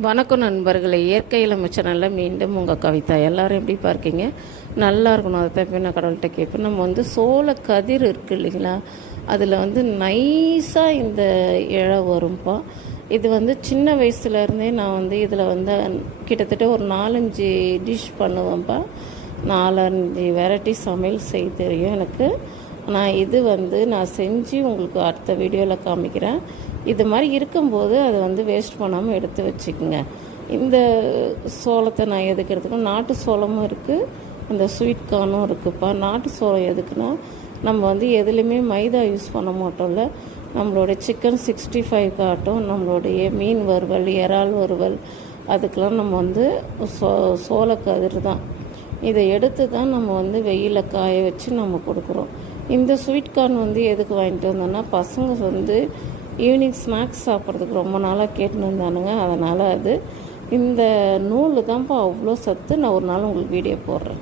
வணக்கம் நண்பர்களே, இயற்கை இளமை சேனலில் மீண்டும் உங்கள் கவிதா. எல்லோரும் எப்படி பார்க்கீங்க? நல்லா இருக்கணும். அதை தப்பி நான் கடவுள்கிட்ட கேட்பேன். நம்ம சோள கதிர் இருக்குது இல்லைங்களா, அதில் நைஸாக இந்த இழை வரும்ப்பா. இது சின்ன வயசுலேருந்தே நான் இதில் கிட்டத்தட்ட ஒரு 4-5 டிஷ் பண்ணுவேன்ப்பா. 4-5 வெரைட்டி சமையல் செய்ய தெரியும் எனக்கு. நான் இது நான் செஞ்சு உங்களுக்கு அடுத்த வீடியோவில் காமிக்கிறேன். இது மாதிரி இருக்கும்போது அதை வேஸ்ட் பண்ணாமல் எடுத்து வச்சுக்கோங்க. இந்த சோளத்தை நான் எதுக்கு எடுத்துக்கணும், நாட்டு சோளமும் இருக்குது, அந்த ஸ்வீட் கார்னும் இருக்குதுப்பா. நாட்டு சோளம் எதுக்குன்னா, நம்ம எதுலேயுமே மைதா யூஸ் பண்ண மாட்டோம்ல. நம்மளுடைய சிக்கன் 65 காட்டும், நம்மளுடைய மீன் வறுவல், இறால் வறுவல், அதுக்கெலாம் நம்ம சோளக்கதிர் தான். இதை எடுத்து தான் நம்ம வெயிலில் காய வச்சு நம்ம கொடுக்குறோம். இந்த ஸ்வீட் கார்ன் எதுக்கு வாங்கிட்டு வந்தோன்னா, பசங்க ஈவினிங் ஸ்நாக்ஸ் சாப்பிட்றதுக்கு ரொம்ப நாளாக கேட்டுன்னு இருந்தானுங்க. அதனால் இந்த நூல் தான்ப்பா அவ்வளோ சத்து. நான் ஒரு நாள் உங்களுக்கு வீடியோ போடுறேன்.